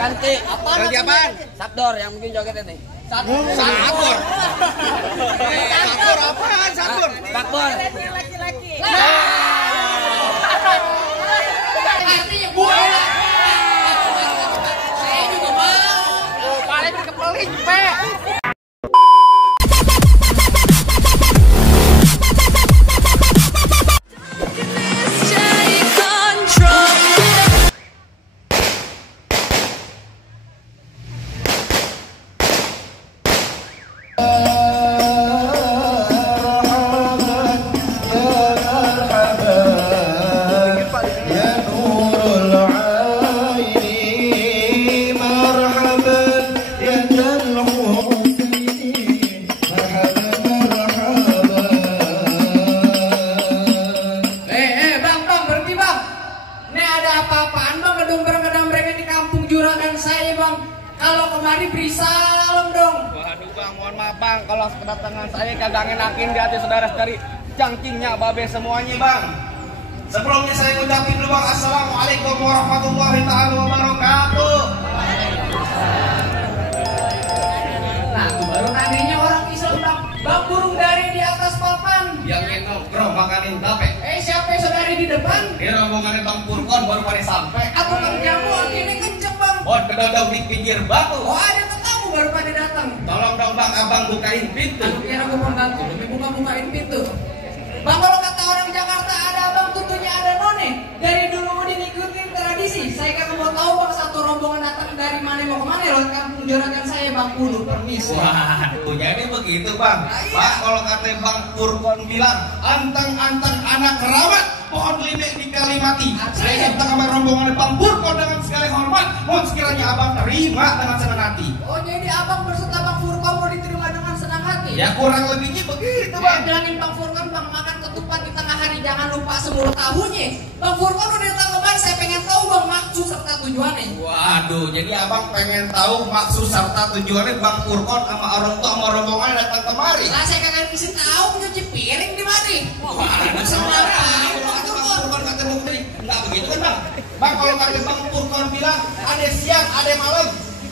Ganti. Ganti apaan? Sabdor yang mungkin joget ini. Sabdor. Sabdor apaan? Sabdor. Bakbor. Laki-laki. Artinya bola. Saya juga mau. Oh, paling kepeling, Pe. Kalau kemari beri salam dong. Waduh bang, mohon maaf bang, kalau kedatangan saya kagak ngenakin di hati saudara-saudari cangkingnya babe semuanya bang. Sebelumnya saya ucapin dulu bang, assalamualaikum warahmatullahi taala wabarakatuh. Nah, tuh baru nanyanya orang Islam bang burung dari di atas papan. Yang nongkrong makanin tape. Siapa saudari di depan? Ini rombongannya bang Purkon baru pada sampai. Aku kan jamu akhirnya kenceng bang. Buat kedodong di pinggir batu. Oh ada tetamu baru pada datang. Tolong dong bang, abang bukain pintu. Biar aku pembantu, lebih bukain pintu. Bang kalau kata orang Jakarta ada abang tentunya ada none. Dari dulu mau diikutin tradisi. Saya kan mau tahu bang satu rombongan datang dari mana mau kemana lewat kampung juragan saya bang Kudu permisi. Waduh, jadi begitu bang. Pak, kalau kata bang Purkon bilang anteng-anteng anak kerawat pohon limek di Kalimati. Saya datang sama rombongan bang Purkon dengan segala hormat. Mohon sekiranya abang terima dengan senang hati. Oh jadi abang berserta bang Purkon mau diterima dengan senang hati? Ya kurang lebihnya begitu Saya bang. bilangin bang Purkon bang makan ketupat di tengah hari jangan lupa 10 tahunnya. Bang Purkon udah datang kemarin saya pengen tahu bang maksud serta tujuannya. Waduh, jadi abang pengen tahu maksud serta tujuannya bang Purkon sama orang tua sama rombongan datang kemari. Lah saya kagak bisa tahu nyuci piring di mana. Waduh, saudara, kalau kata bang Purkon kata bang Tri, nggak begitu kan bang? Bang kalau kata bang Purkon bilang ada siang, ada malam,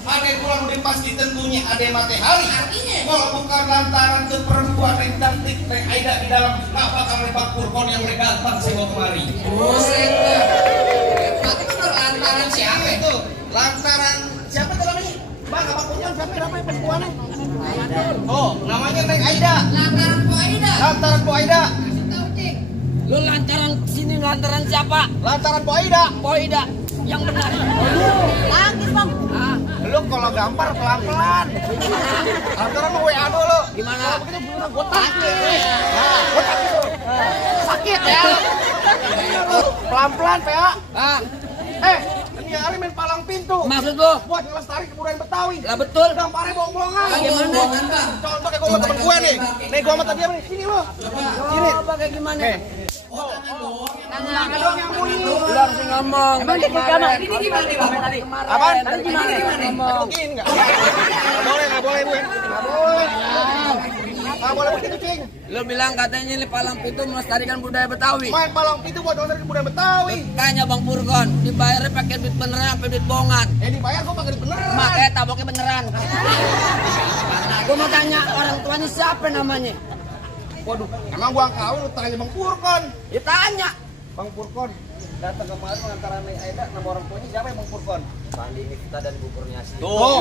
ada pulang udah pasti tentunya ada matahari. Artinya? Kalau bukan lantaran ke perempuan yang cantik yang ada di dalam, nggak bakal ada bang Purkon yang udah datang saya bawa kemari. Buset. Berarti bener lantaran siapa itu? Itu lantaran siapa itu namanya? Bang, abang Purkon siapa namanya perempuannya? Oh, namanya Neng Aida. Lantaran Po Aida. Lantaran Po Aida. Kasih tahu cing. Lu lantaran sini lantaran siapa? Lantaran Po Aida. Poida. Yang benar. Lanjut bang. Ah, Lu kalau gampar pelan-pelan. Lantaran lu WA dulu. gimana? Begitu beneran gua takut. Nah, gua takut. Sakit ya. Pelan-pelan, PA. Ah, Ini yang hari main palang pintu. maksud lu? Buat ngelestari kebudayaan Betawi. Lah betul. Gambarnya bohong-bohongan. Bagaimana? Bohongan, Bang. Contoh kayak gua sama temen gue nih. Nih gua sama tadi nih. Sini lu. Sini. Coba kayak gimana? Tangan doang yang bunyi. Lu harus ngomong. Emang dia gimana? Ini gimana nih bang? Tadi kemarin. Apaan? Tadi gimana? Ngomong. Mungkin enggak? Enggak boleh, enggak boleh, Bu. Enggak boleh. Enggak boleh begitu, Cing. Lu bilang katanya ini palang pintu melestarikan budaya Betawi. Main palang pintu buat ngelestarikan budaya Betawi. Tanya Bang Purkon, dibayarnya pakai duit beneran apa duit bohongan? Dibayar kok pakai beneran. Makanya taboknya beneran. Gua mau tanya orang tuanya siapa namanya? Waduh, emang gua kawin lu tanya Bang Purkon. Ya tanya. Bang Purkon datang kemarin antara Neng Aida nama orang tuanya siapa ya Bang Purkon? Pandi Nifta dan Bu Kurniasi. Tuh.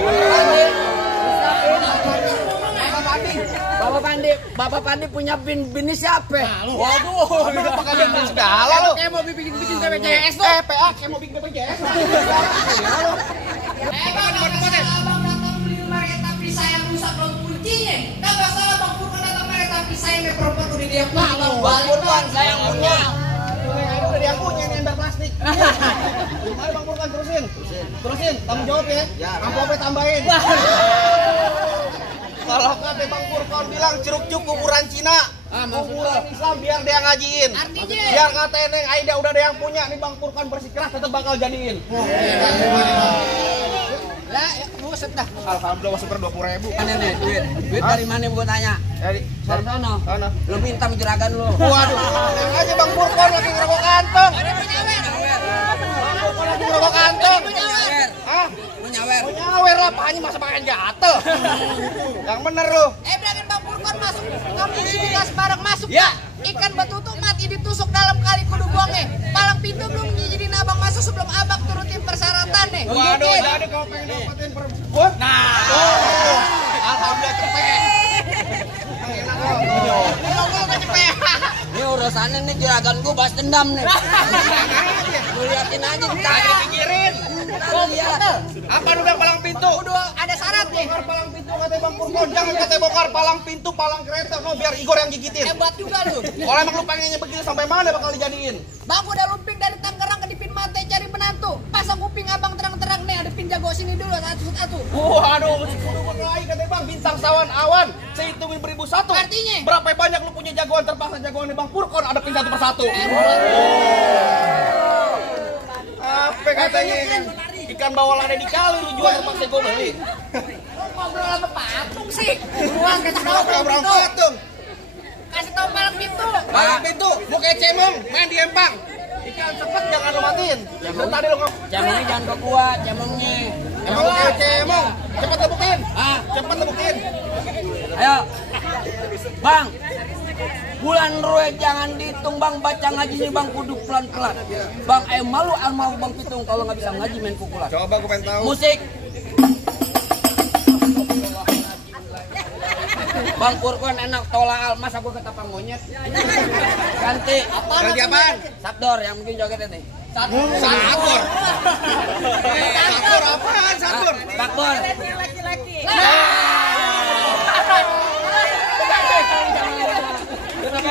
Bapak Pandi punya bini siapa? Waduh, lu pakai bikin segala lu. Kayak mau bikin BPJS PA kayak mau bikin BPJS. Bang, abang datang beli lemari tapi saya rusak laut kuncinya. Kagak salah bang Purkon datang kemari tapi saya me perempuan udah dia punya. Bang Purkon saya yang punya. Neng Aida udah dia punya nih ember plastik. Mari Bang Purkon terusin, tanggung jawab ya. Amplopnya tambahin. Kalau kata Bang Purkon bilang ceruk-ceruk kuburan Cina, kuburan Islam biar dia ngajiin. Artinya? Biar kata Neng Aida udah ada yang punya nih Bang Purkon bersikeras tetap bakal jadiin. Lah, ya buset dah. Alhamdulillah masuk per 20.000. Mana nih duit? Duit dari mana gua tanya? Dari Sono. sana. Lu minta juragan lu. Waduh, yang aja Bang Purkon lagi ngerokok kantong. Bang Purkon lagi ngerokok kantong. Hah? Mau nyawer. Mau nyawer apanya masa pakai gatel. Yang bener lu. Bilangin Bang Purkon masuk. Kamu di sini nggak sembarang masuk. Ya. Ikan betutu mati ditusuk dalam kali kudu buangnya. Palang pintu belum ngizinin abang masuk sebelum abang turutin persyaratan nih. Waduh, jadi kalau pengen dapetin perempuan. Nah. Alhamdulillah cepet. Ini urusannya nih juragan gua bahas dendam nih. Lu liatin aja ntar. Pikirin. Lihat. Apa lu yang palang pintu? Udah ada syarat nih. Bongkar palang pintu kata Bang Purkon. Jangan kata bongkar palang pintu, palang kereta. No, biar Igor yang gigitin. Hebat juga lu. Kalau emang lu pengennya begini sampai mana bakal dijadiin? Bang udah lumping dari Tangerang ke Dipin Mate cari menantu. Pasang kuping abang terang-terang nih. Ada pin jago sini dulu satu. Waduh, kudu mulai kata Bang bintang sawan awan. Saya hitungin beribu satu. Artinya? Berapa banyak lu punya jagoan terpaksa jagoan Bang Purkon ada pin satu persatu. Apa katanya ikan bawal ada di kali lu jual terpaksa gue beli. Ngobrol sama patung sih. Buruan kasih tahu Apa palang pintu. patung? Kasih tahu palang pintu. Palang pintu, lu kayak cemong, main di empang. Ikan cepet jangan lu matiin. Dari tadi lu ngomong. Cemongnya jangan ke gua, cemongnya. Emang lu kayak cemong. Cepet lu buktiin. Ah, Cepet lu buktiin. ayo. Bang. Bulan Rue jangan dihitung Bang, baca ngaji nih Bang kudu pelan-pelan. Bang, ayo malu almau Bang Pitung kalau nggak bisa ngaji main pukulan. Coba gue pengen tahu. Musik. Bang Purkon enak tolaal, masa gua ketapang monyet. Ganti. Ganti apaan? Sabdor yang mungkin jogetnya nih. Sabur. Sabur apaan? Sabur. Bakbor. Laki-laki.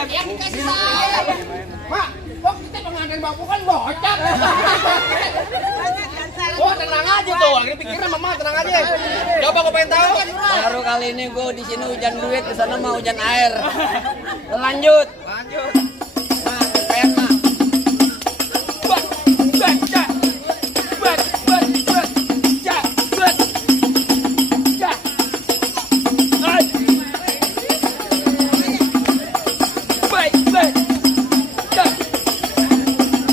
Yang dikasih saya. Mak, kok kita pengantin Bang Purkon bocah? Wah tenang aja tuh, lagi pikirin mama tenang aja. Coba gue pengen tahu. Baru kali ini gua di sini hujan duit, di sana mah hujan air. Lanjut. Lanjut. Nah, pengen mah. Bak, bak, cak. Bak, bak, bak, cak, bak, cak. Ay. Baik, baik. Cak.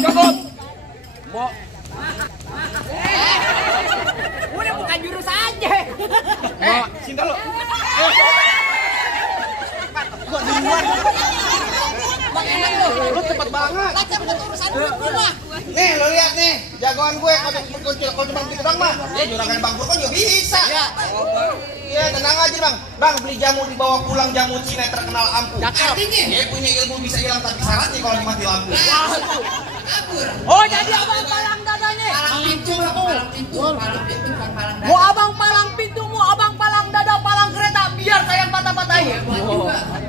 Cukup. Bo. Udah bukan jurus aja. Cinta lo. Bang enak tuh. Lu cepet banget. Lancar udah urusan duit gua. Nih lu lihat nih, jagoan gue kalau cuma gitu doang mah. Ya juragan Bang Purkon juga bisa. Iya, tenang aja Bang. Bang beli jamu dibawa pulang, jamu Cina terkenal ampuh. Artinya? Dia punya ilmu bisa hilang tapi syaratnya kalau mati lampu. Oh, jadi abang palang dadanya. Palang pintu, palang pintu bukan palang dada. Mau abang palang pintu, mau abang palang dada, palang kereta, biar saya patah-patahin.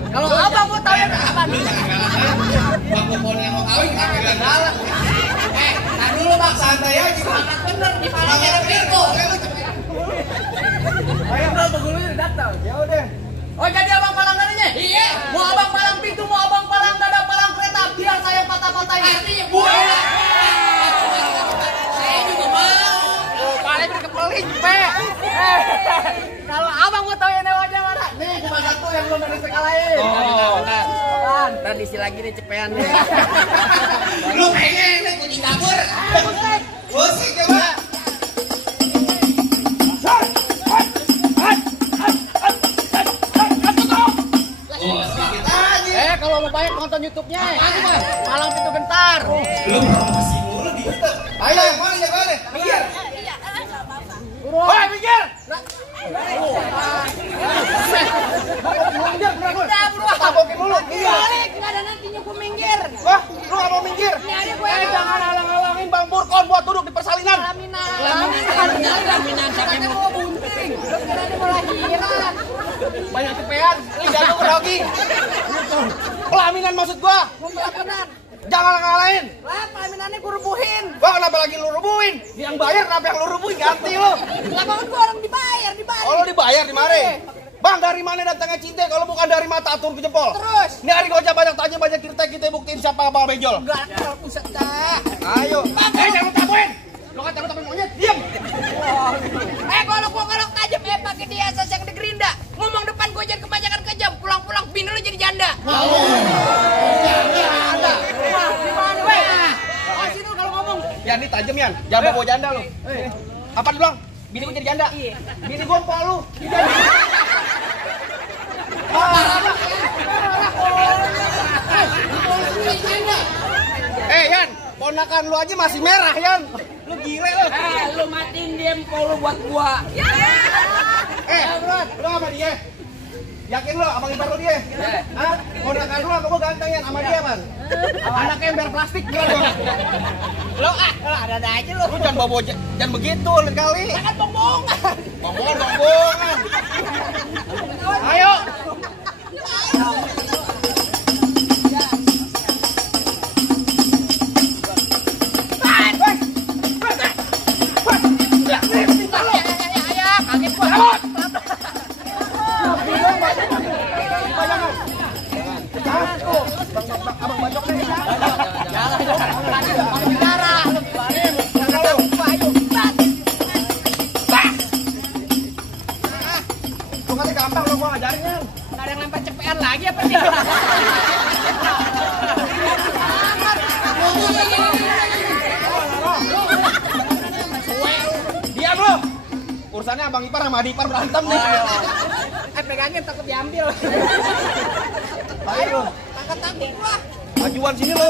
Kalau abang mau tahu yang apa? Bang Purkon yang mau kawin kan pegang galak. Nah dulu Bang santai aja. Sangat bener di palang ada pintu. Ayo, begulunya datang. Ya udah. Oh, jadi abang palang dadanya? Iya. Mau abang palang pintu, mau abang palang dada, palang kereta, biar saya patah-patahin. Artinya boleh. Saya juga mau. Oh, paling berkepelit, pe. Kalau abang mau tahu yang lewatnya mana? Nih, cuma satu yang belum ada sekalahin. Oh, benar. Tradisi lagi nih cepean nih. Lu pengen nih kucing dapur. Musik coba. Kalau mau banyak nonton YouTube-nya. Palang pintu gentar. Lu promosi mulu di YouTube. Ayo yang mana jagoannya? Minggir. Woi, minggir. Udah, buruan. Tabokin mulu. Balik, nggak ada nantinya gua minggir. Wah, lu gak mau minggir? Ini ada gue yang Jangan halang-halangin Bang Purkon buat duduk di persalinan. Laminan sampai Katanya mau bunting. Lu kira dia mau lahiran. Banyak cepean, lidah lu grogi. Pelaminan maksud gua. Mau pelaminan. Jangan ngalahin. Lah, pelaminannya gua rubuhin. Wah, kenapa lagi lu rubuhin? Yang bayar kenapa yang lu rubuhin? Ganti lu. Lah, bangun gua orang dibayar di Bali. Oh, lu dibayar di mare? Bang, dari mana datangnya cinta kalau bukan dari mata atur ke jempol? Terus. Ini hari gojek banyak tanya banyak cerita kita buktiin siapa abang bejol. Enggak, kalau pusat dah. Ayo. Jangan lu tabuin. Lu kan jangan tabuin monyet. Diam. Kalau gua golok tajam pakai dia asas yang digerinda. Ngomong depan gua jangan kebanyakan kejam. Pulang-pulang bini lu jadi janda. Janda. Wah, gimana, weh? Oh, sini lu kalau ngomong. Ya ini tajam Yan. Jangan bawa janda lu. Apa lu bilang? Bini gue jadi janda. Iya. Bini gue empok lu. Yan, ponakan lu aja masih merah, Yan. Lu gile lu. Lu matiin dia empol lu buat gua. Bro, lu sama dia. Yakin lu abang ipar lu dia? Hah? Ponakan lu sama gua ganteng Yan sama dia, Man. Anaknya ember plastik gua. Lu ada aja lu. Lu jangan bawa jangan begitu lain kali. Jangan bohongan. Bohongan. Ayo. Gampang lo gua ngajarinnya. Nggak ada yang lempar cepean lagi apa sih? Diam lo. Urusannya abang ipar sama adik ipar berantem nih. Pegangin takut diambil. Ayo. Takut lah. Majuan sini lo.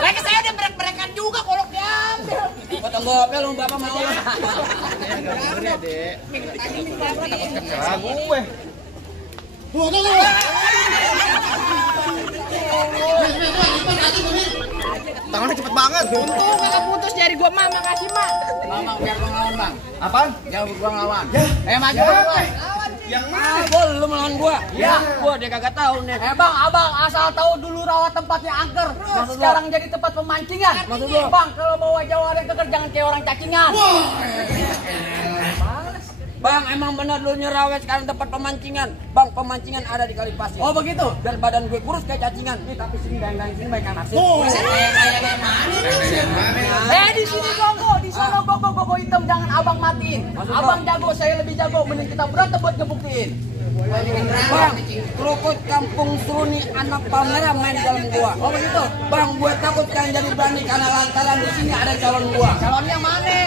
Lagi saya udah berek-berekan juga kalau diambil. Potong gopel lu bapak mau. Gue. Tangannya cepet banget. Untung kakak putus dari gua mah, makasih mah. Mama biar gua ngelawan, Bang. Apaan? Jangan gua ngelawan. Maju Ya, gua. yang mana? Gua lu melawan gua. Ya, gua dia kagak tahu nih. Bang, abang asal tahu dulu rawat tempatnya angker. Maksud lu? Sekarang jadi tempat pemancingan. Maksud lu? Bang, kalau mau wajah orang keker jangan kayak orang cacingan. Bang, emang benar lu nyerawet sekarang tempat pemancingan. Bang, pemancingan ada di Kali Pasir. Oh begitu. Biar badan gue kurus kayak cacingan. Nih tapi sini dang-dang sini baik anak sih. Di sini gogo, di sana gogo hitam jangan abang matiin. Maksud Abang jago, saya lebih jago. Mending kita berantem buat ngebuktiin. Bang, kerukut kampung Seruni anak Palmera main di dalam gua. Oh begitu. Bang, gue takut kalian jadi berani karena lantaran di sini ada calon gua. Calonnya mana?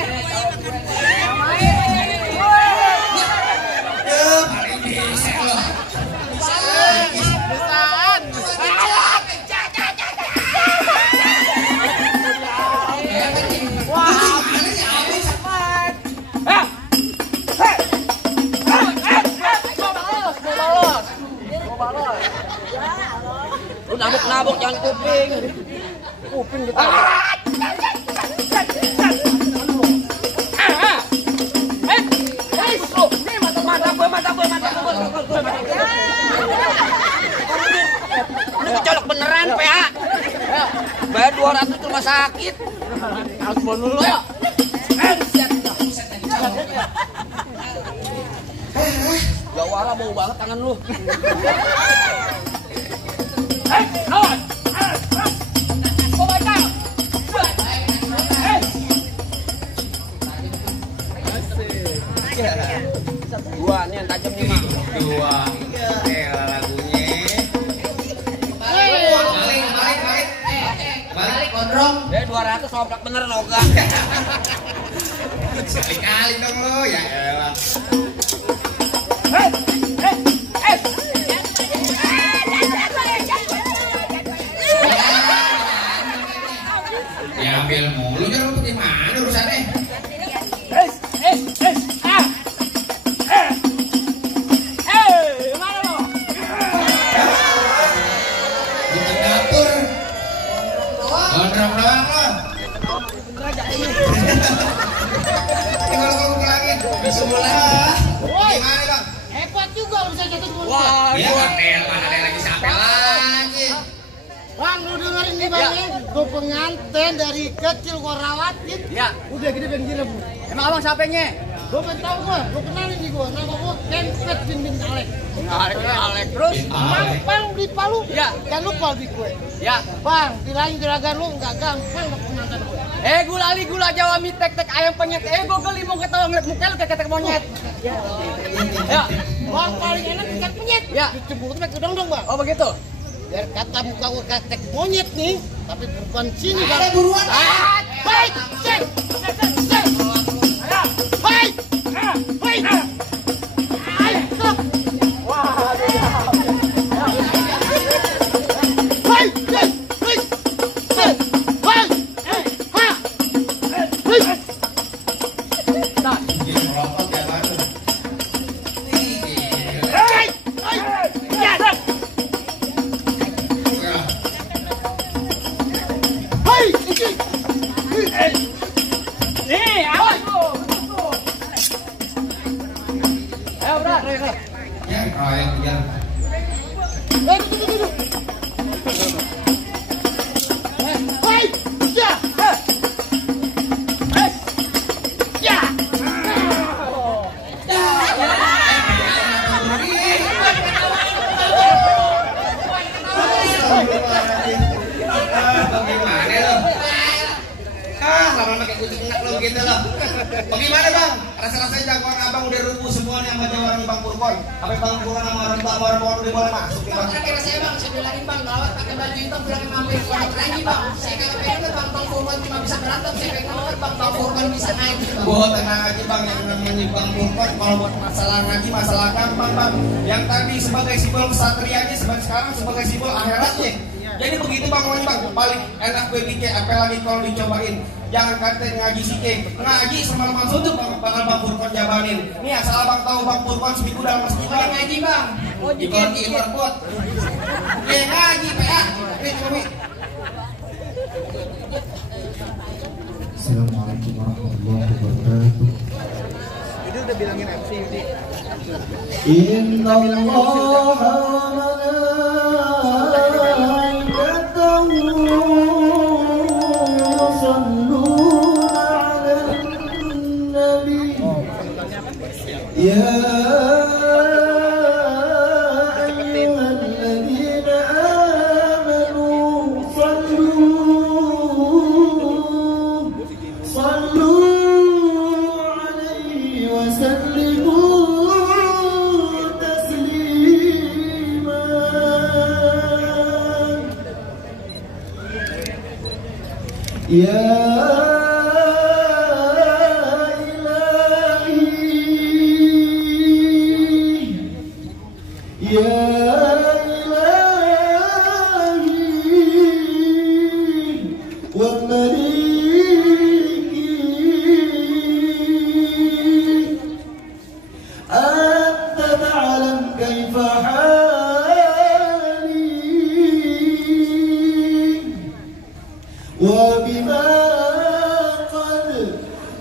Lu nabuk-nabuk jangan kuping. Kuping gitu. Ini kecolok beneran, PA. Bayar 200 rumah sakit. Telepon dulu. Jawara bau banget tangan lu. Awan. Kau baca. Dua nih yang tajam nih, Mang. Dua. Lagunya. Balik gondrong. 200 soplak bener noga. Sekali-kali dong lo, ya elah. Diambil mulu, jangan lu gimana urusannya? Mana lo? Di dapur. Gondrong doang lo. Kalau kamu pulangin, bismillah. Gimana bang? Hebat juga bisa jatuh dulu. Wah, Ya apel, mana ada lagi sampai lagi. Bang, lu dengerin nih bang ya. Gue pengantin dari kecil gue rawatin. ya. Udah gede pengen gila bu. Emang abang siapanya? Gue pengen tau gue kenalin nih gue. Nama gue Kempet Bin Alek. Alek terus. Bang di Palu. Ya. Jangan lupa di gue. Ya. Bang, bilangin juragan lu nggak gampang dapet pengantin gue. Gulali gula Jawa mie tek ayam penyet. Gogel limong ketawa ngeliat muka lu kayak ketek monyet. Ya. Bang paling enak ikan penyet. Ya. Dicebur pakai udang dong, Bang. Oh begitu. Biar kata muka gua ketek monyet nih, tapi bukan sini, Bang. Ada buruan. Baik. Cek. Baik. Baik. Bagaimana bang? Rasa-rasanya jagoan abang udah rubuh semuanya sama jawaran Bang Purkon. Apa Bang Purkon sama orang pohon udah boleh masuk nih bang? Terakhir saya bang, saya bilangin bang, lawat pakai baju hitam bilangin mampir pondok lagi bang. Saya kagak pengen bang, Bang Purkon cuma bisa berantem. Saya pengen banget bang, Bang Purkon bisa naik bang. Wah tenang aja bang, yang namanya Bang Purkon kalau buat masalah ngaji masalah gampang bang. Yang tadi sebagai simbol kesatrianya, sekarang sebagai simbol akhiratnya. Jadi begitu bang, paling enak begini apalagi kalau dicobain. Jangan kata ngaji sike, ngaji semalam suntuk bakal Bang Purkon jabanin. Nih asal abang tahu Bang Purkon seminggu dalam masjid bang. Ngaji bang. Oh dikit. Ngaji PA. Assalamualaikum warahmatullahi wabarakatuh. Jadi udah bilangin MC ini. Inna Allah يا أيها الذين آمنوا صلوا عليه وسلموا تسليما يا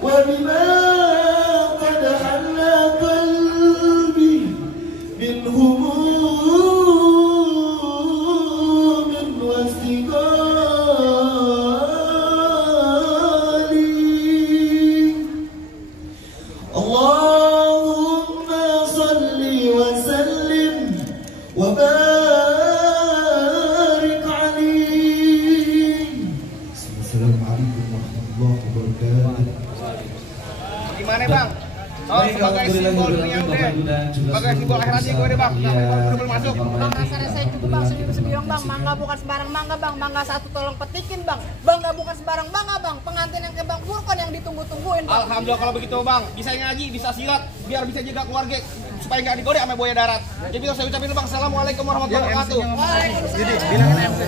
وبما قد حل قلبي من هموم واستقال اللهم صل وسلم وبارك عليه. Assalamualaikum warahmatullahi wabarakatuh. Gimana bang? Oh sebagai simbol dunia udah, sebagai simbol akhiratnya gue deh bang. Udah belum masuk. Bang kasarnya saya cukup bang, sebiong bang. Mangga bukan sembarang mangga bang. Mangga satu tolong petikin bang. Bangga bukan sembarang mangga bang. Pengantin yang ke Bang Purkon yang ditunggu-tungguin bang. Alhamdulillah kalau begitu bang. Bisa ngaji, bisa silat, biar bisa jaga keluarga supaya nggak digoreng sama buaya darat. Jadi saya ucapin bang, assalamualaikum warahmatullahi wabarakatuh. Jadi bilangin MC.